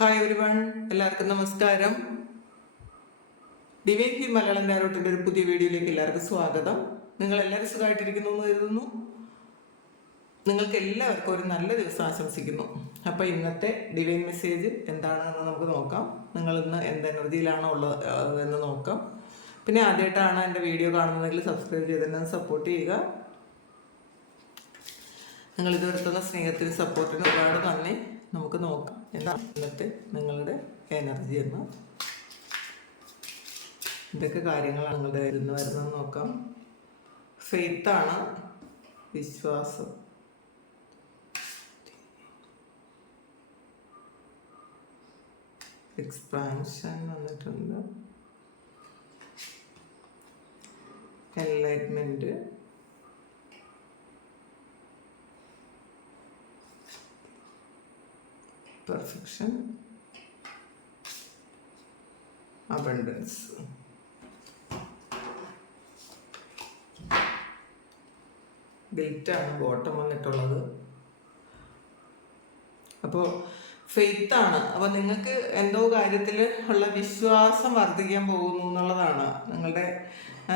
Hi everyone, എല്ലാവർക്കും നമസ്കാരം. Divine heal Malayalam ടാരോട്ടിൻ്റെ ഒരു പുതിയ വീഡിയോയിലേക്ക് എല്ലാവർക്കും സ്വാഗതം. നിങ്ങൾ എല്ലാവരും സുഖമായിട്ടിരിക്കുന്നു എന്ന് കരുതുന്നു. നിങ്ങൾക്ക് എല്ലാവർക്കും ഒരു നല്ല ദിവസം ആശംസിക്കുന്നു. അപ്പോൾ ഇന്നത്തെ ഡിവൈൻ മെസ്സേജ് എന്താണെന്ന് നമുക്ക് നോക്കാം. നിങ്ങൾ ഇന്ന് എന്ത് എനർജിയിലാണോ ഉള്ളത് എന്ന് നോക്കാം. പിന്നെ ആദ്യമായിട്ടാണ് എൻ്റെ വീഡിയോ കാണുന്നതെങ്കിൽ സബ്സ്ക്രൈബ് ചെയ്തതിനെ സപ്പോർട്ട് ചെയ്യുക. നിങ്ങൾ ഇതുവരെത്തുന്ന സ്നേഹത്തിന് സപ്പോർട്ടിന് ഒരുപാട് നന്ദി. നമുക്ക് നോക്കാം എന്താണ് ഇന്നത്തെ നിങ്ങളുടെ എനർജി എന്ന്, എന്തൊക്കെ കാര്യങ്ങളാണ് നിങ്ങളുടെ കയ്യിൽ നിന്ന് വരുന്നതെന്ന് നോക്കാം. ഫെയ്ത്താണ്, വിശ്വാസം, എക്സ്പാൻഷൻ വന്നിട്ടുണ്ട്, എൻലൈറ്റ്മെന്റ്, പെർഫെക്ഷൻ, അബണ്ടൻസ്. ഗിൽറ്റാണ് ബോട്ടം വന്നിട്ടുള്ളത്. അപ്പോൾ ഫെയ്ത്താണ്. അപ്പോൾ നിങ്ങൾക്ക് എന്തോ കാര്യത്തിൽ ഉള്ള വിശ്വാസം വർദ്ധിക്കാൻ പോകുന്നു എന്നുള്ളതാണ്.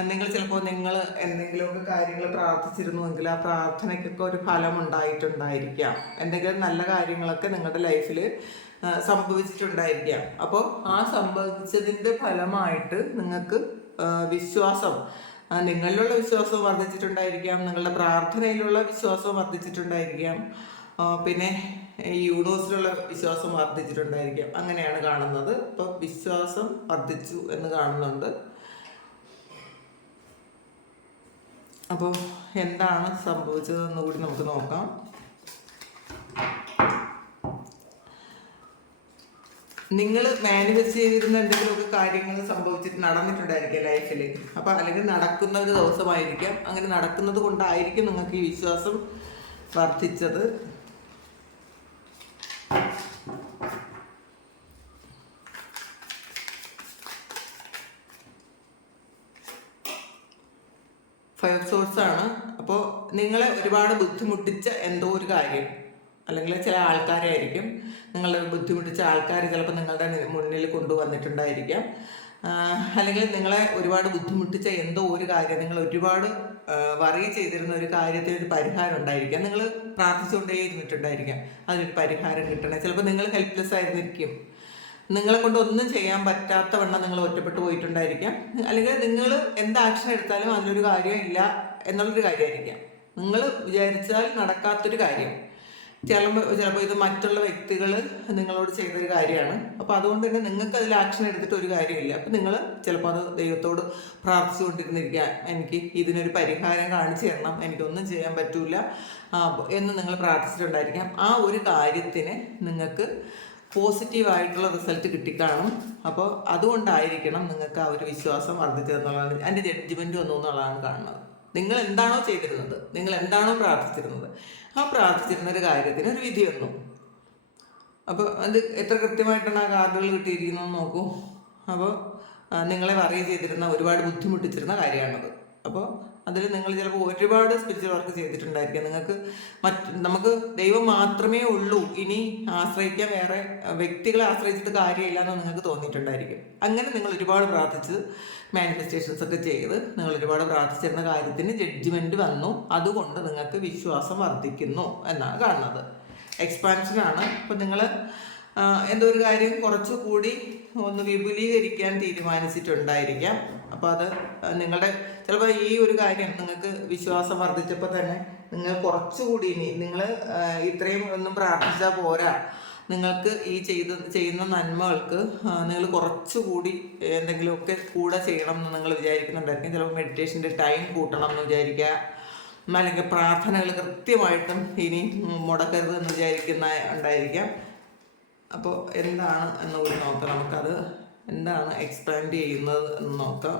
നിങ്ങൾ ചിലപ്പോൾ നിങ്ങൾ എന്തെങ്കിലുമൊക്കെ കാര്യങ്ങൾ പ്രാർത്ഥിച്ചിരുന്നുവെങ്കിൽ ആ പ്രാർത്ഥനയ്ക്കൊക്കെ ഒരു ഫലം ഉണ്ടായിട്ടുണ്ടായിരിക്കാം. എന്തെങ്കിലും നല്ല കാര്യങ്ങളൊക്കെ നിങ്ങളുടെ ലൈഫിൽ സംഭവിച്ചിട്ടുണ്ടായിരിക്കാം. അപ്പോൾ ആ സംഭവിച്ചതിൻ്റെ ഫലമായിട്ട് നിങ്ങൾക്ക് വിശ്വാസം, നിങ്ങളിലുള്ള വിശ്വാസം വർദ്ധിച്ചിട്ടുണ്ടായിരിക്കാം, നിങ്ങളുടെ പ്രാർത്ഥനയിലുള്ള വിശ്വാസം വർദ്ധിച്ചിട്ടുണ്ടായിരിക്കാം, പിന്നെ ഈ യൂണിവേഴ്സിലുള്ള വിശ്വാസം വർദ്ധിച്ചിട്ടുണ്ടായിരിക്കാം. അങ്ങനെയാണ് കാണുന്നത്. അപ്പോൾ വിശ്വാസം വർദ്ധിച്ചു എന്ന് കാണുന്നുണ്ട്. അപ്പോൾ എന്താണ് സംഭവിച്ചതെന്ന് കൂടി നമുക്ക് നോക്കാം. നിങ്ങൾ മാനിഫെസ്റ്റ് ചെയ്തിരുന്ന എന്തെങ്കിലുമൊക്കെ കാര്യങ്ങൾ സംഭവിച്ചിട്ട് നടന്നിട്ടുണ്ടായിരിക്കാം ലൈഫിൽ. അപ്പോൾ അല്ലെങ്കിൽ നടക്കുന്ന ഒരു ദിവസമായിരിക്കാം. അങ്ങനെ നടക്കുന്നത് കൊണ്ടായിരിക്കും നിങ്ങൾക്ക് ഈ വിശ്വാസം വർദ്ധിച്ചത്. ഫൈവ് സോഴ്സാണ്. അപ്പോൾ നിങ്ങളെ ഒരുപാട് ബുദ്ധിമുട്ടിച്ച എന്തോ ഒരു കാര്യം, അല്ലെങ്കിൽ ചില ആൾക്കാരായിരിക്കും, നിങ്ങളെ ബുദ്ധിമുട്ടിച്ച ആൾക്കാർ ചിലപ്പോൾ നിങ്ങളുടെ മുന്നിൽ കൊണ്ടുവന്നിട്ടുണ്ടായിരിക്കാം. അല്ലെങ്കിൽ നിങ്ങളെ ഒരുപാട് ബുദ്ധിമുട്ടിച്ച എന്തോ ഒരു കാര്യം, നിങ്ങൾ ഒരുപാട് വറി ചെയ്തിരുന്ന ഒരു കാര്യത്തിന് ഒരു പരിഹാരം ഉണ്ടായിരിക്കാം. നിങ്ങൾ പ്രാർത്ഥിച്ചുകൊണ്ടേ ഇരുന്നിട്ടുണ്ടായിരിക്കാം അതിനൊരു പരിഹാരം കിട്ടണേ. ചിലപ്പോൾ നിങ്ങൾ ഹെൽപ്ലെസ് ആയിരുന്നിരിക്കും. നിങ്ങളെ കൊണ്ട് ഒന്നും ചെയ്യാൻ പറ്റാത്ത വണ്ണം നിങ്ങൾ ഒറ്റപ്പെട്ടു പോയിട്ടുണ്ടായിരിക്കാം. അല്ലെങ്കിൽ നിങ്ങൾ എന്ത് ആക്ഷൻ എടുത്താലും അതിലൊരു കാര്യം ഇല്ല എന്നുള്ളൊരു കാര്യമായിരിക്കാം. നിങ്ങൾ വിചാരിച്ചാൽ നടക്കാത്തൊരു കാര്യം. ചിലപ്പോൾ ഇത് മറ്റുള്ള വ്യക്തികൾ നിങ്ങളോട് ചെയ്തൊരു കാര്യമാണ്. അപ്പോൾ അതുകൊണ്ട് തന്നെ നിങ്ങൾക്ക് അതിൽ ആക്ഷൻ എടുത്തിട്ട് ഒരു കാര്യമില്ല. അപ്പോൾ നിങ്ങൾ ചിലപ്പോൾ അത് ദൈവത്തോട് പ്രാർത്ഥിച്ചുകൊണ്ടിരുന്നിരിക്കുക, എനിക്ക് ഇതിനൊരു പരിഹാരം കാണിച്ചു തരണം, എനിക്കൊന്നും ചെയ്യാൻ പറ്റൂല എന്ന് നിങ്ങൾ പ്രാർത്ഥിച്ചിട്ടുണ്ടായിരിക്കാം. ആ ഒരു കാര്യത്തിന് നിങ്ങൾക്ക് പോസിറ്റീവായിട്ടുള്ള റിസൾട്ട് കിട്ടിക്കാണും. അപ്പോൾ അതുകൊണ്ടായിരിക്കണം നിങ്ങൾക്ക് ആ ഒരു വിശ്വാസം വർദ്ധിച്ചതെന്നുള്ളതാണ്, അതിൻ്റെ ജഡ്ജ്മെൻറ്റ് വന്നു എന്നുള്ളതാണ് കാണുന്നത്. നിങ്ങൾ എന്താണോ ചെയ്തിരുന്നത്, നിങ്ങൾ എന്താണോ പ്രാർത്ഥിച്ചിരുന്നത്, ആ പ്രാർത്ഥിച്ചിരുന്ന ഒരു കാര്യത്തിന് ഒരു വിധി വന്നു. അപ്പോൾ അത് എത്ര കൃത്യമായിട്ടാണ് ആ കാർഡുകൾ കിട്ടിയിരിക്കുന്നതെന്ന് നോക്കൂ. അപ്പോൾ നിങ്ങളെ വറി ചെയ്തിരുന്ന, ഒരുപാട് ബുദ്ധിമുട്ടിച്ചിരുന്ന കാര്യമാണത്. അപ്പോൾ അതിൽ നിങ്ങൾ ചിലപ്പോൾ ഒരുപാട് സ്പിരിച്വൽ വർക്ക് ചെയ്തിട്ടുണ്ടായിരിക്കാം. നമുക്ക് ദൈവം മാത്രമേ ഉള്ളൂ, ഇനി ആശ്രയിക്കാൻ വേറെ വ്യക്തികളെ ആശ്രയിച്ചിട്ട് കാര്യമില്ല എന്ന് നിങ്ങൾക്ക് തോന്നിയിട്ടുണ്ടായിരിക്കും. അങ്ങനെ നിങ്ങൾ ഒരുപാട് പ്രാർത്ഥിച്ച് മാനിഫെസ്റ്റേഷൻസ് ഒക്കെ ചെയ്ത് നിങ്ങൾ ഒരുപാട് പ്രാർത്ഥിച്ചിരുന്ന കാര്യത്തിന് ജഡ്ജ്മെൻറ്റ് വന്നു. അതുകൊണ്ട് നിങ്ങൾക്ക് വിശ്വാസം വർദ്ധിക്കുന്നു എന്നാണ് കാണുന്നത്. എക്സ്പാൻഷനാണ്. അപ്പോൾ നിങ്ങൾ എന്തോ ഒരു കാര്യം കുറച്ചുകൂടി ഒന്ന് വിപുലീകരിക്കാൻ തീരുമാനിച്ചിട്ടുണ്ടായിരിക്കാം. അപ്പോൾ അത് നിങ്ങളുടെ ചിലപ്പോൾ ഈ ഒരു കാര്യം നിങ്ങൾക്ക് വിശ്വാസം വർദ്ധിച്ചപ്പോൾ തന്നെ നിങ്ങൾ കുറച്ചുകൂടി, ഇനി നിങ്ങൾ ഇത്രയും ഒന്നും പ്രാർത്ഥിച്ചാൽ പോരാ, നിങ്ങൾക്ക് ഈ ചെയ്യുന്ന നന്മകൾക്ക് നിങ്ങൾ കുറച്ചുകൂടി എന്തെങ്കിലുമൊക്കെ കൂടെ ചെയ്യണം എന്ന് നിങ്ങൾ വിചാരിക്കുന്നുണ്ടായിരിക്കും. ചിലപ്പോൾ മെഡിറ്റേഷൻ്റെ ടൈം കൂട്ടണം എന്ന് വിചാരിക്കുക, അല്ലെങ്കിൽ പ്രാർത്ഥനകൾ കൃത്യമായിട്ടും ഇനി മുടക്കരുത് എന്ന് വിചാരിക്കുന്ന ഉണ്ടായിരിക്കാം. അപ്പോൾ എന്താണ് എന്ന് കൂടി നോക്കാം. നമുക്കത് എന്താണ് എക്സ്പാൻഡ് ചെയ്യുന്നത് എന്ന് നോക്കാം.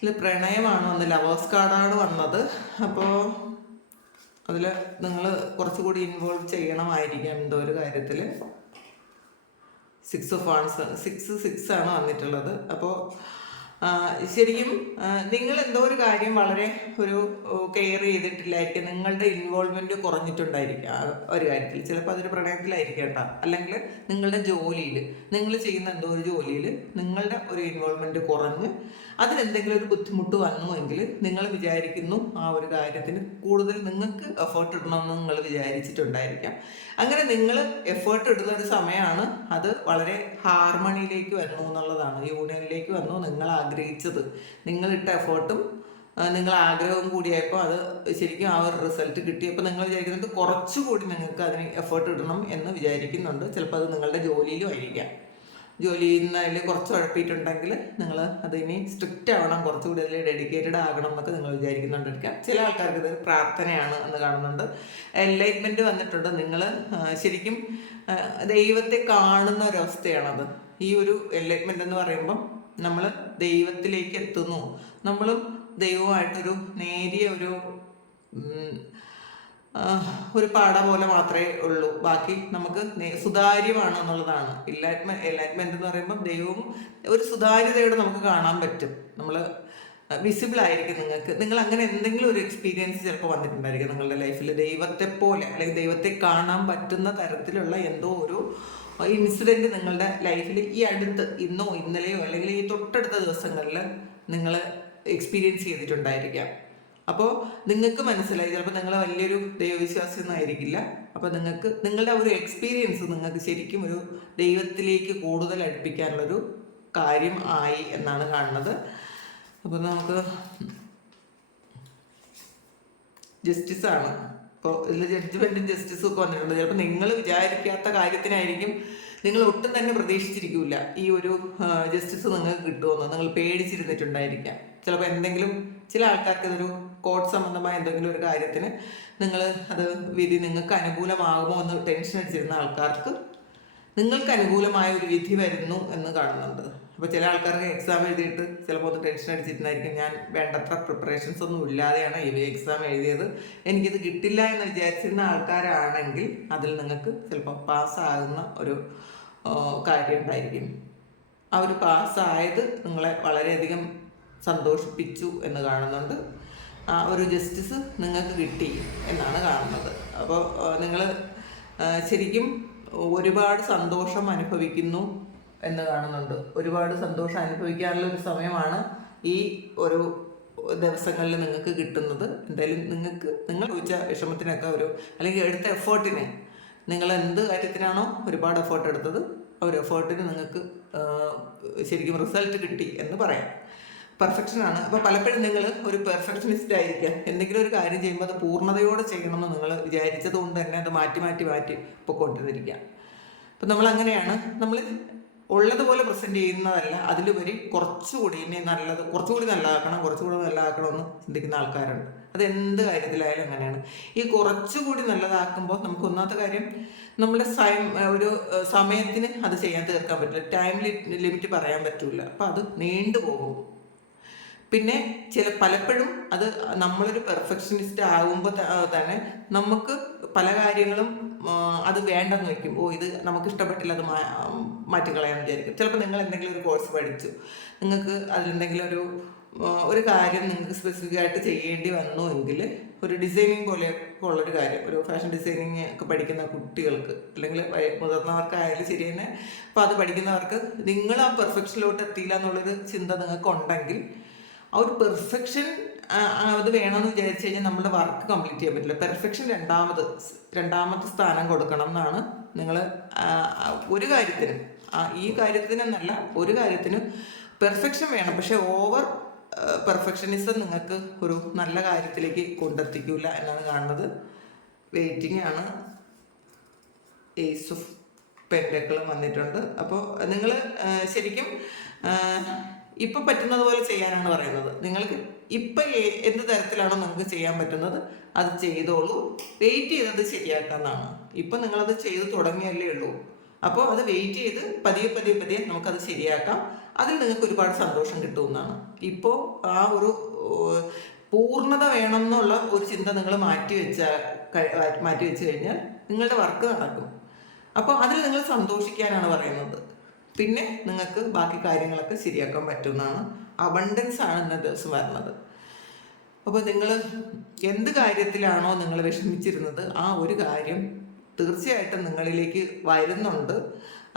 ഇതിൽ പ്രണയമാണ് വന്നത്, ലവേഴ്സ് കാർഡാണ് വന്നത്. അപ്പോൾ അതിൽ നിങ്ങൾ കുറച്ചുകൂടി ഇൻവോൾവ് ചെയ്യണമായിരിക്കാം എന്തോ ഒരു കാര്യത്തിൽ. 6 ഓഫ് വാൺസ്, 6 ആണ് വന്നിട്ടുള്ളത്. അപ്പോൾ ശരിക്കും നിങ്ങൾ എന്തോ ഒരു കാര്യം വളരെ ഒരു കെയർ ചെയ്തിട്ടില്ലായിരിക്കും, നിങ്ങളുടെ ഇൻവോൾവ്മെന്റ് കുറഞ്ഞിട്ടുണ്ടായിരിക്കും ആ ഒരു കാര്യത്തിൽ. ചിലപ്പോൾ അതൊരു പ്രണയത്തിലായിരിക്കും കേട്ടോ, അല്ലെങ്കിൽ നിങ്ങളുടെ ജോലിയിൽ, നിങ്ങൾ ചെയ്യുന്ന എന്തോ ഒരു ജോലിയിൽ നിങ്ങളുടെ ഒരു ഇൻവോൾവ്മെന്റ് കുറഞ്ഞ് അതിനെന്തെങ്കിലും ഒരു ബുദ്ധിമുട്ട് വന്നുവെങ്കിൽ നിങ്ങൾ വിചാരിക്കുന്നു ആ ഒരു കാര്യത്തിന് കൂടുതൽ നിങ്ങൾക്ക് എഫേർട്ട് ഇടണമെന്ന് നിങ്ങൾ വിചാരിച്ചിട്ടുണ്ടായിരിക്കാം. അങ്ങനെ നിങ്ങൾ എഫേർട്ട് ഇടുന്ന ഒരു സമയമാണ് അത് വളരെ ഹാർമണിയിലേക്ക് വന്നു എന്നുള്ളതാണ്, യൂണിയനിലേക്ക് വന്നു. നിങ്ങൾ ആഗ്രഹിച്ചത്, നിങ്ങളിട്ട എഫേർട്ടും നിങ്ങൾ ആഗ്രഹവും കൂടിയായപ്പോൾ അത് ശരിക്കും ആ ഒരു റിസൾട്ട് കിട്ടിയപ്പോൾ നിങ്ങൾ വിചാരിക്കുന്നത് കുറച്ചുകൂടി നിങ്ങൾക്ക് അതിന് എഫേർട്ട് ഇടണം എന്ന് വിചാരിക്കുന്നുണ്ട്. ചിലപ്പോൾ അത് നിങ്ങളുടെ ജോലിയിലും ആയിരിക്കാം. ജോലി ചെയ്യുന്നതിൽ കുറച്ച് ഉഴപ്പിയിട്ടുണ്ടെങ്കിൽ നിങ്ങൾ അതിനി സ്ട്രിക്റ്റ് ആവണം, കുറച്ചുകൂടി അതിൽ ഡെഡിക്കേറ്റഡ് ആകണം എന്നൊക്കെ നിങ്ങൾ വിചാരിക്കുന്നുണ്ടായിരിക്കാം. ചില ആൾക്കാർക്ക് ഇത് പ്രാർത്ഥനയാണ് എന്ന് കാണുന്നുണ്ട്. എൻലൈറ്റ്മെൻറ്റ് വന്നിട്ടുണ്ട്. നിങ്ങൾ ശരിക്കും ദൈവത്തെ കാണുന്ന ഒരവസ്ഥയാണത്. ഈ ഒരു എൻലൈറ്റ്മെൻറ്റ് എന്ന് പറയുമ്പം നമ്മൾ ദൈവത്തിലേക്ക് എത്തുന്നു, നമ്മളും ദൈവമായിട്ടൊരു നേരിയ ഒരു പാട പോലെ മാത്രമേ ഉള്ളൂ. ബാക്കി നമുക്ക് സുതാര്യമാണ് എന്നുള്ളതാണ്. എൻലൈറ്റ്മെന്റ് എന്ന് പറയുമ്പോൾ ദൈവവും ഒരു സുതാര്യതയോടെ നമുക്ക് കാണാൻ പറ്റും. നമ്മൾ വിസിബിൾ ആയിരിക്കും. നിങ്ങൾ അങ്ങനെ എന്തെങ്കിലും ഒരു എക്സ്പീരിയൻസ് ചിലപ്പോൾ വന്നിട്ടുണ്ടായിരിക്കും നിങ്ങളുടെ ലൈഫിൽ. ദൈവത്തെ പോലെ അല്ലെങ്കിൽ ദൈവത്തെ കാണാൻ പറ്റുന്ന തരത്തിലുള്ള എന്തോ ഒരു ഇൻസിഡന്റ് നിങ്ങളുടെ ലൈഫിൽ ഈ അടുത്ത് ഇന്നോ ഇന്നലെയോ അല്ലെങ്കിൽ ഈ തൊട്ടടുത്ത ദിവസങ്ങളിൽ നിങ്ങൾ എക്സ്പീരിയൻസ് ചെയ്തിട്ടുണ്ടായിരിക്കാം. അപ്പോൾ നിങ്ങൾക്ക് മനസ്സിലായി, ചിലപ്പോൾ നിങ്ങൾ വലിയൊരു ദൈവവിശ്വാസി ഒന്നും ആയിരിക്കില്ല. അപ്പോൾ നിങ്ങൾക്ക് നിങ്ങളുടെ ഒരു എക്സ്പീരിയൻസ് നിങ്ങൾക്ക് ശരിക്കും ഒരു ദൈവത്തിലേക്ക് കൂടുതൽ അടുപ്പിക്കാനുള്ളൊരു കാര്യം ആയി എന്നാണ് കാണുന്നത്. അപ്പോൾ നമുക്ക് ജസ്റ്റിസാണ്. അപ്പോൾ ഇതിൽ ജഡ്ജ്മെൻറ്റും ജസ്റ്റിസും ഒക്കെ വന്നിട്ടുണ്ട്. ചിലപ്പോൾ നിങ്ങൾ വിചാരിക്കാത്ത കാര്യത്തിനായിരിക്കും, നിങ്ങൾ ഒട്ടും തന്നെ പ്രതീക്ഷിച്ചിരിക്കില്ല ഈ ഒരു ജസ്റ്റിസ് നിങ്ങൾക്ക് കിട്ടുമെന്ന്. നിങ്ങൾ പേടിച്ചിരുന്നിട്ടുണ്ടായിരിക്കാം. ചിലപ്പോൾ എന്തെങ്കിലും ചില ആൾക്കാർക്ക് ഇതൊരു കോർട്ട് സംബന്ധമായ എന്തെങ്കിലും ഒരു കാര്യത്തിന് അത് വിധി നിങ്ങൾക്ക് അനുകൂലമാകുമോ എന്ന് ടെൻഷൻ അടിച്ചിരുന്ന ആൾക്കാർക്ക് നിങ്ങൾക്ക് അനുകൂലമായ ഒരു വിധി വരുന്നു എന്ന് കാണുന്നുണ്ട്. അപ്പോൾ ചില ആൾക്കാർക്ക് എക്സാം എഴുതിയിട്ട് ചിലപ്പോൾ ഒന്ന് ടെൻഷൻ അടിച്ചിട്ടുണ്ടായിരിക്കും, ഞാൻ വേണ്ടത്ര പ്രിപ്പറേഷൻസ് ഒന്നും ഇല്ലാതെയാണ് ഈ എക്സാം എഴുതിയത്, എനിക്കിത് കിട്ടില്ല എന്ന് വിചാരിച്ചിരുന്ന ആൾക്കാരാണെങ്കിൽ അതിൽ നിങ്ങൾക്ക് ചിലപ്പോൾ പാസ്സാകുന്ന ഒരു കാര്യം ഉണ്ടായിരിക്കും. ആ ഒരു പാസ്സായത് നിങ്ങളെ വളരെയധികം സന്തോഷിപ്പിച്ചു എന്ന് കാണുന്നുണ്ട്. ഒരു ജസ്റ്റിസ് നിങ്ങൾക്ക് കിട്ടി എന്നാണ് കാണുന്നത്. അപ്പോൾ നിങ്ങൾ ശരിക്കും ഒരുപാട് സന്തോഷം അനുഭവിക്കുന്നു എന്ന് കാണുന്നുണ്ട്. ഒരുപാട് സന്തോഷം അനുഭവിക്കാനുള്ള ഒരു സമയമാണ് ഈ ഒരു ദിവസങ്ങളിൽ നിങ്ങൾക്ക് കിട്ടുന്നത്. എന്തായാലും നിങ്ങൾ ചോദിച്ച വിഷമത്തിനൊക്കെ അല്ലെങ്കിൽ എടുത്ത എഫേർട്ടിന്, നിങ്ങൾ എന്ത് കാര്യത്തിനാണോ ഒരുപാട് എഫേർട്ട് എടുത്തത് ആ ഒരു എഫേർട്ടിന് നിങ്ങൾക്ക് ശരിക്കും റിസൾട്ട് കിട്ടി എന്ന് പറയാം. പെർഫെക്ഷനാണ്. അപ്പോൾ പലപ്പോഴും നിങ്ങൾ ഒരു പെർഫെക്ഷനിസ്റ്റ് ആയിരിക്കാം. എന്തെങ്കിലും ഒരു കാര്യം ചെയ്യുമ്പോൾ അത് പൂർണ്ണതയോടെ ചെയ്യണമെന്ന് നിങ്ങൾ വിചാരിച്ചത് കൊണ്ട് തന്നെ അത് മാറ്റി പൊയ്ക്കൊണ്ടിരിക്കുക. അപ്പം നമ്മൾ അങ്ങനെയാണ്, നമ്മൾ ഉള്ളതുപോലെ പ്രസൻറ്റ് ചെയ്യുന്നതല്ല, അതിലുപരി കുറച്ചുകൂടി നല്ലതാക്കണം എന്ന് ചിന്തിക്കുന്ന ആൾക്കാരുണ്ട്. അത് എന്ത് കാര്യത്തിലായാലും അങ്ങനെയാണ്. ഈ കുറച്ചുകൂടി നല്ലതാക്കുമ്പോൾ നമുക്ക് ഒന്നാമത്തെ കാര്യം, നമ്മുടെ സമയത്തിന് അത് തീർക്കാൻ പറ്റില്ല. ടൈം ലിമിറ്റ് പറയാൻ പറ്റില്ല. അപ്പം അത് നീണ്ടുപോകും. പിന്നെ പലപ്പോഴും അത് നമ്മളൊരു പെർഫെക്ഷനിസ്റ്റ് ആകുമ്പോൾ തന്നെ നമുക്ക് പല കാര്യങ്ങളും അത് വേണ്ടെന്ന് വയ്ക്കും. ഇത് നമുക്ക് ഇഷ്ടപ്പെട്ടില്ല, അത് മാറ്റിക്കളയാൻ വിചാരിക്കും. ചിലപ്പോൾ നിങ്ങൾ എന്തെങ്കിലും ഒരു കോഴ്സ് പഠിച്ചു, നിങ്ങൾക്ക് അതിലെന്തെങ്കിലും ഒരു കാര്യം നിങ്ങൾക്ക് സ്പെസിഫിക് ആയിട്ട് ചെയ്യേണ്ടി വന്നു എങ്കിൽ, ഒരു ഡിസൈനിങ് പോലെ ഉള്ളൊരു കാര്യം, ഒരു ഫാഷൻ ഡിസൈനിങ് ഒക്കെ പഠിക്കുന്ന കുട്ടികൾക്ക് അല്ലെങ്കിൽ മുതിർന്നവർക്കായാലും ശരി തന്നെ, അപ്പോൾ അത് പഠിക്കുന്നവർക്ക് നിങ്ങൾ ആ പെർഫെക്ഷനിലോട്ട് എത്തിയില്ല എന്നുള്ളൊരു ചിന്ത നിങ്ങൾക്ക് ഉണ്ടെങ്കിൽ, ആ ഒരു പെർഫെക്ഷൻ അത് വേണമെന്ന് വിചാരിച്ചു കഴിഞ്ഞാൽ നമ്മുടെ വർക്ക് കംപ്ലീറ്റ് ചെയ്യാൻ പറ്റില്ല. പെർഫെക്ഷൻ രണ്ടാമത്തെ സ്ഥാനം കൊടുക്കണം എന്നാണ് നിങ്ങൾ ഒരു കാര്യത്തിന്, ഈ കാര്യത്തിനെന്നല്ല ഒരു കാര്യത്തിന് പെർഫെക്ഷൻ വേണം. പക്ഷെ ഓവർ പെർഫെക്ഷനിസം നിങ്ങൾക്ക് ഒരു നല്ല കാര്യത്തിലേക്ക് കൊണ്ടെത്തിക്കില്ല എന്നാണ് കാണുന്നത്. വെയിറ്റിംഗ് ആണ്. ഏസ് ഓഫ് പെൻഡക്കിളും വന്നിട്ടുണ്ട്. അപ്പോൾ നിങ്ങൾ ശരിക്കും ഇപ്പം പറ്റുന്നത് പോലെ ചെയ്യാനാണ് പറയുന്നത്. നിങ്ങൾക്ക് ഇപ്പം എന്ത് തരത്തിലാണോ നിങ്ങൾക്ക് ചെയ്യാൻ പറ്റുന്നത് അത് ചെയ്തോളൂ. വെയിറ്റ് ചെയ്തത് ശരിയാക്കാമെന്നാണ്. ഇപ്പം നിങ്ങളത് ചെയ്ത് തുടങ്ങിയല്ലേ ഉള്ളൂ. അപ്പോൾ അത് വെയിറ്റ് ചെയ്ത് പതിയെ നമുക്കത് ശരിയാക്കാം. അതിൽ നിങ്ങൾക്ക് ഒരുപാട് സന്തോഷം കിട്ടുമെന്നാണ്. ഇപ്പോൾ ആ ഒരു പൂർണ്ണത വേണം എന്നുള്ള ഒരു ചിന്ത നിങ്ങൾ മാറ്റി വെച്ച് കഴിഞ്ഞാൽ നിങ്ങളുടെ വർക്ക് നടക്കും. അപ്പോൾ അതിൽ നിങ്ങൾ സന്തോഷിക്കാനാണ് പറയുന്നത്. പിന്നെ നിങ്ങൾക്ക് ബാക്കി കാര്യങ്ങളൊക്കെ ശരിയാക്കാൻ പറ്റുന്നതാണ്. അബണ്ടൻസ് ആണ് ഇന്നത്തെ ദിവസം വരുന്നത്. അപ്പോൾ നിങ്ങൾ എന്ത് കാര്യത്തിലാണോ നിങ്ങൾ വിഷമിച്ചിരുന്നത് ആ ഒരു കാര്യം തീർച്ചയായിട്ടും നിങ്ങളിലേക്ക് വരുന്നുണ്ട്.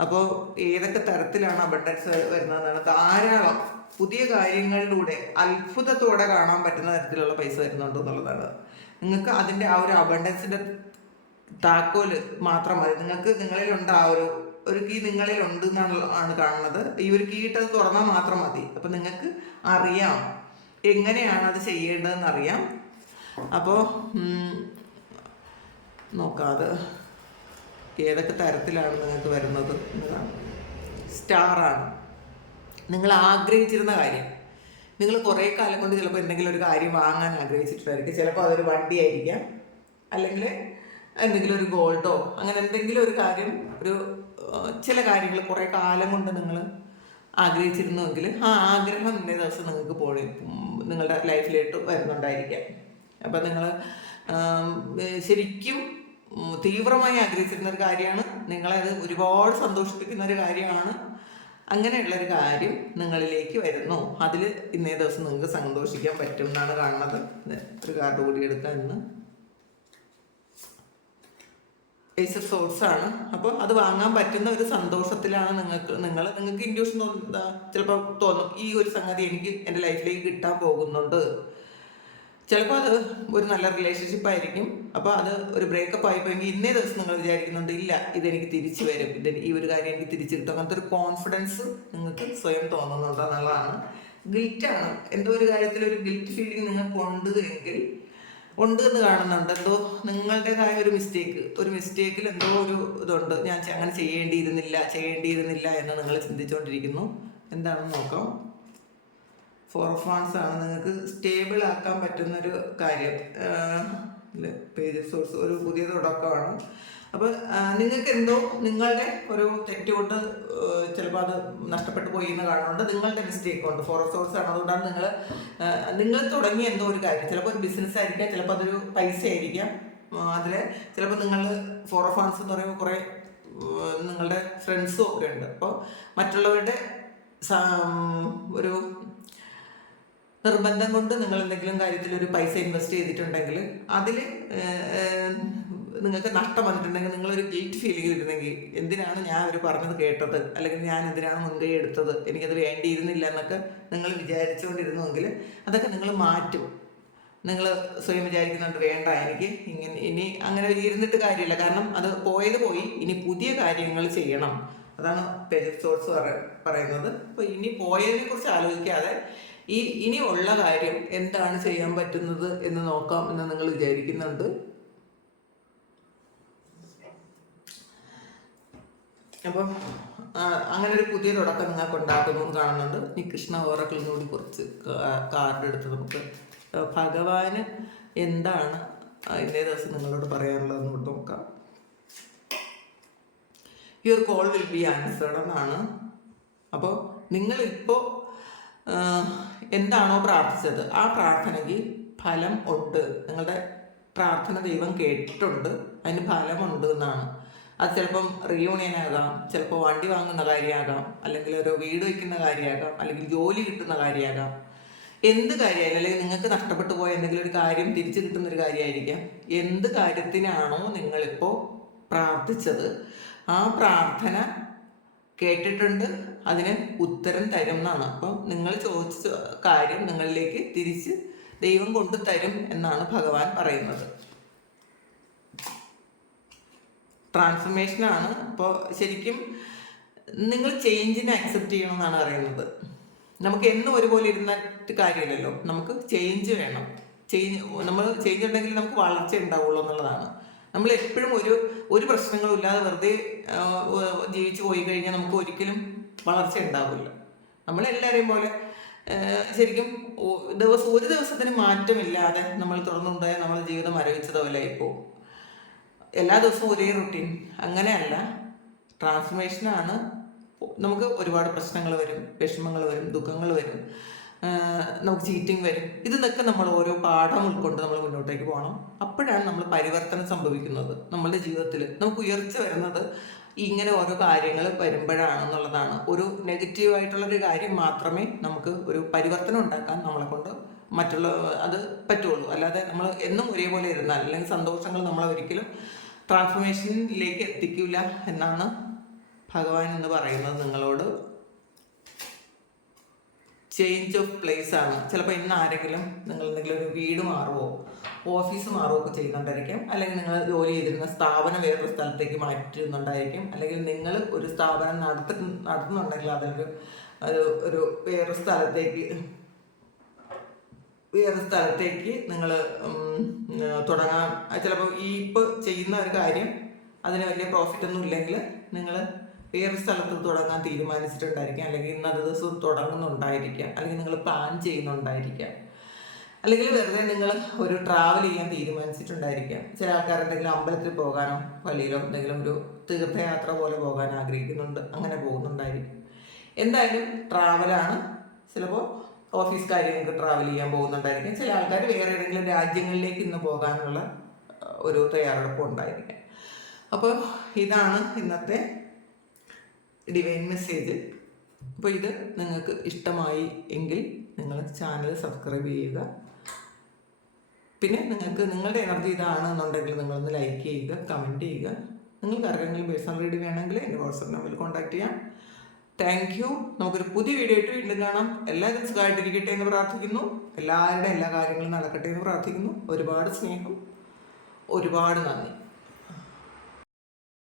അപ്പോൾ ഏതൊക്കെ തരത്തിലാണ് അബണ്ടൻസ് വരുന്നതെന്നാണ്, ധാരാളം പുതിയ കാര്യങ്ങളിലൂടെ അത്ഭുതത്തോടെ കാണാൻ പറ്റുന്ന തരത്തിലുള്ള പൈസ വരുന്നുണ്ട് എന്നുള്ളതാണ്. നിങ്ങൾക്ക് അതിൻ്റെ ആ ഒരു അബണ്ടൻസിൻ്റെ താക്കോല് മാത്രം മതി. നിങ്ങൾക്ക് നിങ്ങളിലുണ്ട് ആ ഒരു കീ നിങ്ങളിലുണ്ട് എന്നാണ് കാണുന്നത്. ഈ ഒരു കീ ഇട്ടത് തുറന്നാൽ മാത്രം മതി. അപ്പം നിങ്ങൾക്ക് അറിയാം എങ്ങനെയാണ് അത് ചെയ്യേണ്ടതെന്ന് അറിയാം. അപ്പോൾ നോക്കാതെ ഏതൊക്കെ തരത്തിലാണ് നിങ്ങൾക്ക് വരുന്നത് എന്നതാണ്. സ്റ്റാറാണ് നിങ്ങൾ ആഗ്രഹിച്ചിരുന്ന കാര്യം. നിങ്ങൾ കുറേ കാലം കൊണ്ട് ചിലപ്പോൾ എന്തെങ്കിലും ഒരു കാര്യം വാങ്ങാൻ ആഗ്രഹിച്ചിട്ടുണ്ടായിരിക്കും. ചിലപ്പോൾ അതൊരു വണ്ടി ആയിരിക്കാം, അല്ലെങ്കിൽ എന്തെങ്കിലും ഒരു ഗോൾഡോ, അങ്ങനെ എന്തെങ്കിലും ഒരു കാര്യം, ചില കാര്യങ്ങൾ കുറേ കാലം കൊണ്ട് നിങ്ങൾ ആഗ്രഹിച്ചിരുന്നുവെങ്കിൽ ആ ആഗ്രഹം ഇന്നേ ദിവസം നിങ്ങൾക്ക് നിങ്ങളുടെ ലൈഫിലോട്ട് വരുന്നുണ്ടായിരിക്കാം. അപ്പം നിങ്ങൾ ശരിക്കും തീവ്രമായി ആഗ്രഹിച്ചിരുന്ന ഒരു കാര്യമാണ്, നിങ്ങളത് ഒരുപാട് സന്തോഷിപ്പിക്കുന്ന ഒരു കാര്യമാണ്. അങ്ങനെയുള്ളൊരു കാര്യം നിങ്ങളിലേക്ക് വരുന്നു. അതിൽ ഇന്നേ ദിവസം നിങ്ങൾക്ക് സന്തോഷിക്കാൻ പറ്റും എന്നാണ് കാണുന്നത്. ഒരു കാർഡ് കൂടി എടുക്കാം ഇന്ന്. ഏസ് ഓഫ് സോർട്സ് ആണ്. അപ്പോൾ അത് വാങ്ങാൻ പറ്റുന്ന ഒരു സന്തോഷത്തിലാണ് നിങ്ങൾക്ക് ഇൻഡ്യൂഷൻ ചിലപ്പോൾ തോന്നും ഈ ഒരു സംഗതി എനിക്ക് എൻ്റെ ലൈഫിലേക്ക് കിട്ടാൻ പോകുന്നുണ്ട്. ചിലപ്പോൾ അത് ഒരു നല്ല റിലേഷൻഷിപ്പ് ആയിരിക്കും. അപ്പോൾ അത് ഒരു ബ്രേക്കപ്പ് ആയിപ്പോയെങ്കിൽ ഇന്നേ ദിവസം നിങ്ങൾ വിചാരിക്കുന്നുണ്ട്, ഇല്ല ഇതെനിക്ക് തിരിച്ചു വരും, ഈ ഒരു കാര്യം എനിക്ക് തിരിച്ചു കിട്ടും. അങ്ങനത്തെ ഒരു കോൺഫിഡൻസ് നിങ്ങൾക്ക് സ്വയം തോന്നുന്നുണ്ട് എന്നുള്ളതാണ്. ഗിൽറ്റാണ്, എന്തോ ഒരു കാര്യത്തിൽ ഒരു ഗിൽറ്റ് ഫീലിംഗ് നിങ്ങൾക്ക് ഉണ്ട് എന്ന് കാണുന്നുണ്ട്. എന്തോ നിങ്ങളുടേതായ ഒരു മിസ്റ്റേക്കിൽ എന്തോ ഒരു ഇതുണ്ട്, ഞാൻ അങ്ങനെ ചെയ്യേണ്ടിയിരുന്നില്ല എന്ന് നിങ്ങൾ ചിന്തിച്ചുകൊണ്ടിരിക്കുന്നു. എന്താണെന്ന് നോക്കാം. 4 of Wands ആണ് നിങ്ങൾക്ക് സ്റ്റേബിൾ ആക്കാൻ പറ്റുന്നൊരു കാര്യം. പേജ് സോഴ്സ് ഒരു പുതിയ തുടക്കമാണ്. അപ്പോൾ നിങ്ങൾക്ക് എന്തോ നിങ്ങളുടെ ഒരു തെറ്റുകൊണ്ട് ചിലപ്പോൾ അത് നഷ്ടപ്പെട്ടു പോയി എന്ന് കാണുന്നുണ്ട്. നിങ്ങളുടെ മിസ്റ്റേക്ക് ഉണ്ട്. 4 of Swords ആണ്. അതുകൊണ്ടാണ് നിങ്ങൾ തുടങ്ങിയ എന്തോ ഒരു കാര്യം, ചിലപ്പോൾ ഒരു ബിസിനസ് ആയിരിക്കാം, ചിലപ്പോൾ അതൊരു പൈസ ആയിരിക്കാം. അതിൽ ചിലപ്പോൾ നിങ്ങൾ 4 of Wands എന്ന് പറയുമ്പോൾ കുറേ നിങ്ങളുടെ ഫ്രണ്ട്സും ഒക്കെ ഉണ്ട്. അപ്പോൾ മറ്റുള്ളവരുടെ ഒരു നിർബന്ധം കൊണ്ട് നിങ്ങൾ എന്തെങ്കിലും കാര്യത്തിൽ ഒരു പൈസ ഇൻവെസ്റ്റ് ചെയ്തിട്ടുണ്ടെങ്കിൽ അതിൽ നിങ്ങൾക്ക് നഷ്ടം വന്നിട്ടുണ്ടെങ്കിൽ നിങ്ങളൊരു ഗിൽറ്റ് ഫീലിംഗ് ഇരുന്നെങ്കിൽ, എന്തിനാണ് ഞാൻ അവർ പറഞ്ഞത് കേട്ടത്, അല്ലെങ്കിൽ ഞാൻ എന്തിനാണ് മുൻകൈ എടുത്തത്, എനിക്കത് വേണ്ടിയിരുന്നില്ല എന്നൊക്കെ നിങ്ങൾ വിചാരിച്ചുകൊണ്ടിരുന്നുവെങ്കിൽ അതൊക്കെ നിങ്ങൾ മാറ്റും. നിങ്ങൾ സ്വയം വിചാരിക്കുന്നുണ്ട്, വേണ്ട എനിക്ക് ഇനി അങ്ങനെ ഇരുന്നിട്ട് കാര്യമില്ല, കാരണം അത് പോയത് പോയി, ഇനി പുതിയ കാര്യങ്ങൾ ചെയ്യണം. അതാണ് പേജ് ഓഫ് സോർട്സ് പറയുന്നത്. അപ്പോൾ ഇനി പോയതിനെ കുറിച്ച് ആലോചിക്കാതെ ഇനി ഉള്ള കാര്യം എന്താണ് ചെയ്യാൻ പറ്റുന്നത് എന്ന് നോക്കാം എന്ന് നിങ്ങൾ വിചാരിക്കുന്നുണ്ട്. അപ്പം അങ്ങനെ ഒരു പുതിയ തുടക്കം നിങ്ങൾക്ക് ഉണ്ടാക്കുന്നു എന്ന് കാണുന്നുണ്ട്. ഈ കൃഷ്ണ ഓറക്കിളിൽ കൂടി കുറച്ച് കാർഡ് എടുത്ത് നമുക്ക് ഭഗവാന് എന്താണ് ഇന്നേ ദിവസം നിങ്ങളോട് പറയാനുള്ളതെന്ന് നോക്കാം. Your call will be answered എന്നാണ്. അപ്പോൾ നിങ്ങളിപ്പോൾ എന്താണോ പ്രാർത്ഥിച്ചത് ആ പ്രാർത്ഥനയ്ക്ക് ഫലം ഉണ്ട്. നിങ്ങളുടെ പ്രാർത്ഥന ദൈവം കേട്ടിട്ടുണ്ട്, അതിന് ഫലമുണ്ട് എന്നാണ്. അത് ചിലപ്പം റീയൂണിയൻ ആകാം, ചിലപ്പോൾ വണ്ടി വാങ്ങുന്ന കാര്യമാകാം, അല്ലെങ്കിൽ ഒരു വീട് വയ്ക്കുന്ന കാര്യമാകാം, അല്ലെങ്കിൽ ജോലി കിട്ടുന്ന കാര്യമാകാം. എന്ത് കാര്യമായാലും, അല്ലെങ്കിൽ നിങ്ങൾക്ക് നഷ്ടപ്പെട്ടു പോയ എന്തെങ്കിലും ഒരു കാര്യം തിരിച്ചു കിട്ടുന്നൊരു കാര്യമായിരിക്കാം. എന്ത് കാര്യത്തിനാണോ നിങ്ങളിപ്പോൾ പ്രാർത്ഥിച്ചത് ആ പ്രാർത്ഥന കേട്ടിട്ടുണ്ട്, അതിന് ഉത്തരം തരും എന്നാണ്. അപ്പം നിങ്ങൾ ചോദിച്ച കാര്യം നിങ്ങളിലേക്ക് തിരിച്ച് ദൈവം കൊണ്ടു തരും എന്നാണ് ഭഗവാൻ പറയുന്നത്. ട്രാൻസ്ഫർമേഷനാണ്. അപ്പോൾ ശരിക്കും നിങ്ങൾ ചേഞ്ചിനെ അക്സെപ്റ്റ് ചെയ്യണമെന്നാണ് പറയുന്നത്. നമുക്ക് എന്നും ഒരുപോലെ ഇരുന്നിട്ട് കാര്യമില്ലല്ലോ, നമുക്ക് ചേഞ്ച് വേണം. നമ്മൾ ചേഞ്ച് ഉണ്ടെങ്കിൽ നമുക്ക് വളർച്ച ഉണ്ടാവുള്ളൂ എന്നുള്ളതാണ്. നമ്മൾ എപ്പോഴും ഒരു പ്രശ്നങ്ങളും ഇല്ലാതെ വെറുതെ ജീവിച്ചു പോയി കഴിഞ്ഞാൽ നമുക്ക് ഒരിക്കലും വളർച്ച ഉണ്ടാവില്ല. നമ്മളെല്ലാവരെയും പോലെ ശരിക്കും ഒരു ദിവസത്തിന് മാറ്റമില്ലാതെ നമ്മൾ തുറന്നുണ്ടായാൽ നമ്മുടെ ജീവിതം മരവിച്ചതുപോലെ ഇപ്പോൾ എല്ലാ ദിവസവും ഒരേ റുട്ടീൻ അങ്ങനെയല്ല. ട്രാൻസ്ഫർമേഷനാണ്. നമുക്ക് ഒരുപാട് പ്രശ്നങ്ങൾ വരും, വിഷമങ്ങൾ വരും, ദുഃഖങ്ങൾ വരും, നമുക്ക് ചീറ്റിംഗ് വരും. ഇതിന്നൊക്കെ നമ്മൾ ഓരോ പാഠം ഉൾക്കൊണ്ട് നമ്മൾ മുന്നോട്ടേക്ക് പോകണം. അപ്പോഴാണ് നമ്മൾ പരിവർത്തനം സംഭവിക്കുന്നത്. നമ്മളുടെ ജീവിതത്തിൽ നമുക്ക് ഉയർച്ച വരുന്നത് ഇങ്ങനെ ഓരോ കാര്യങ്ങൾ വരുമ്പോഴാണെന്നുള്ളതാണ്. ഒരു നെഗറ്റീവായിട്ടുള്ളൊരു കാര്യം മാത്രമേ നമുക്ക് ഒരു പരിവർത്തനം ഉണ്ടാക്കാൻ നമ്മളെ കൊണ്ട് മറ്റുള്ള അത് പറ്റുള്ളൂ. അല്ലാതെ നമ്മൾ എന്നും ഒരേപോലെ ഇരുന്നാൽ അല്ലെങ്കിൽ സന്തോഷങ്ങൾ നമ്മളെ ഒരിക്കലും ട്രാൻസ്ഫോർമേഷനിലേക്ക് എത്തിക്കില്ല എന്നാണ് ഭഗവാൻ എന്ന് പറയുന്നത് നിങ്ങളോട്. ചേഞ്ച് ഓഫ് പ്ലേസ് ആണ്. ചിലപ്പോൾ ഇന്ന് ആരെങ്കിലും നിങ്ങൾ എന്തെങ്കിലും ഒരു വീട് മാറുമോ ഓഫീസ് മാറുമോ ഒക്കെ ചെയ്യുന്നുണ്ടായിരിക്കും. അല്ലെങ്കിൽ നിങ്ങൾ ജോലി ചെയ്തിരുന്ന സ്ഥാപനം വേറൊരു സ്ഥലത്തേക്ക് മാറ്റുന്നുണ്ടായിരിക്കും. അല്ലെങ്കിൽ നിങ്ങൾ ഒരു സ്ഥാപനം നടത്തുന്നുണ്ടെങ്കിൽ അതൊരു ഒരു വേറൊരു സ്ഥലത്തേക്ക് നിങ്ങൾ തുടങ്ങാൻ. ചിലപ്പോൾ ഈ ഇപ്പോൾ ചെയ്യുന്ന ഒരു കാര്യം അതിന് വലിയ പ്രോഫിറ്റ് ഒന്നും ഇല്ലെങ്കിൽ നിങ്ങൾ വേറൊരു സ്ഥലത്ത് തുടങ്ങാൻ തീരുമാനിച്ചിട്ടുണ്ടായിരിക്കാം. അല്ലെങ്കിൽ ഇന്നത്തെ ദിവസം തുടങ്ങുന്നുണ്ടായിരിക്കാം. അല്ലെങ്കിൽ നിങ്ങൾ പ്ലാൻ ചെയ്യുന്നുണ്ടായിരിക്കാം. അല്ലെങ്കിൽ വെറുതെ നിങ്ങൾ ഒരു ട്രാവൽ ചെയ്യാൻ തീരുമാനിച്ചിട്ടുണ്ടായിരിക്കാം. ചില ആൾക്കാർ എന്തെങ്കിലും അമ്പലത്തിൽ പോകാനോ പള്ളിയിലോ എന്തെങ്കിലും ഒരു തീർത്ഥയാത്ര പോലെ പോകാൻ ആഗ്രഹിക്കുന്നുണ്ട്, അങ്ങനെ പോകുന്നുണ്ടായിരിക്കും. എന്തായാലും ട്രാവലാണ്. ചിലപ്പോൾ ഓഫീസ് കാര്യങ്ങൾക്ക് ട്രാവൽ ചെയ്യാൻ പോകുന്നുണ്ടായിരിക്കും. ചില ആൾക്കാർ വേറെ ഏതെങ്കിലും രാജ്യങ്ങളിലേക്ക് ഇന്ന് പോകാനുള്ള ഒരു തയ്യാറെടുപ്പ് ഉണ്ടായിരിക്കാം. അപ്പോൾ ഇതാണ് ഇന്നത്തെ ഡിവൈൻ മെസ്സേജ്. അപ്പോൾ ഇത് നിങ്ങൾക്ക് ഇഷ്ടമായി എങ്കിൽ നിങ്ങൾ ചാനൽ സബ്സ്ക്രൈബ് ചെയ്യുക. പിന്നെ നിങ്ങൾക്ക് നിങ്ങളുടെ എനർജി ഇതാണെന്നുണ്ടെങ്കിൽ നിങ്ങളൊന്ന് ലൈക്ക് ചെയ്യുക, കമൻറ്റ് ചെയ്യുക. നിങ്ങൾക്ക് ആർക്കെങ്കിലും പേഴ്സണൽ റീഡിംഗ് വേണമെങ്കിൽ എൻ്റെ വാട്സപ്പ് നമ്പറിൽ കോൺടാക്ട് ചെയ്യാം. Thank you. നമുക്കൊരു പുതിയ വീഡിയോ ആയിട്ട് വീണ്ടും കാണാം. എല്ലാവരും സുഖമായിട്ടിരിക്കട്ടെ എന്ന് പ്രാർത്ഥിക്കുന്നു. എല്ലാവരുടെ എല്ലാ കാര്യങ്ങളും നടക്കട്ടെ എന്ന് പ്രാർത്ഥിക്കുന്നു. ഒരുപാട് സ്നേഹം, ഒരുപാട് നന്ദി.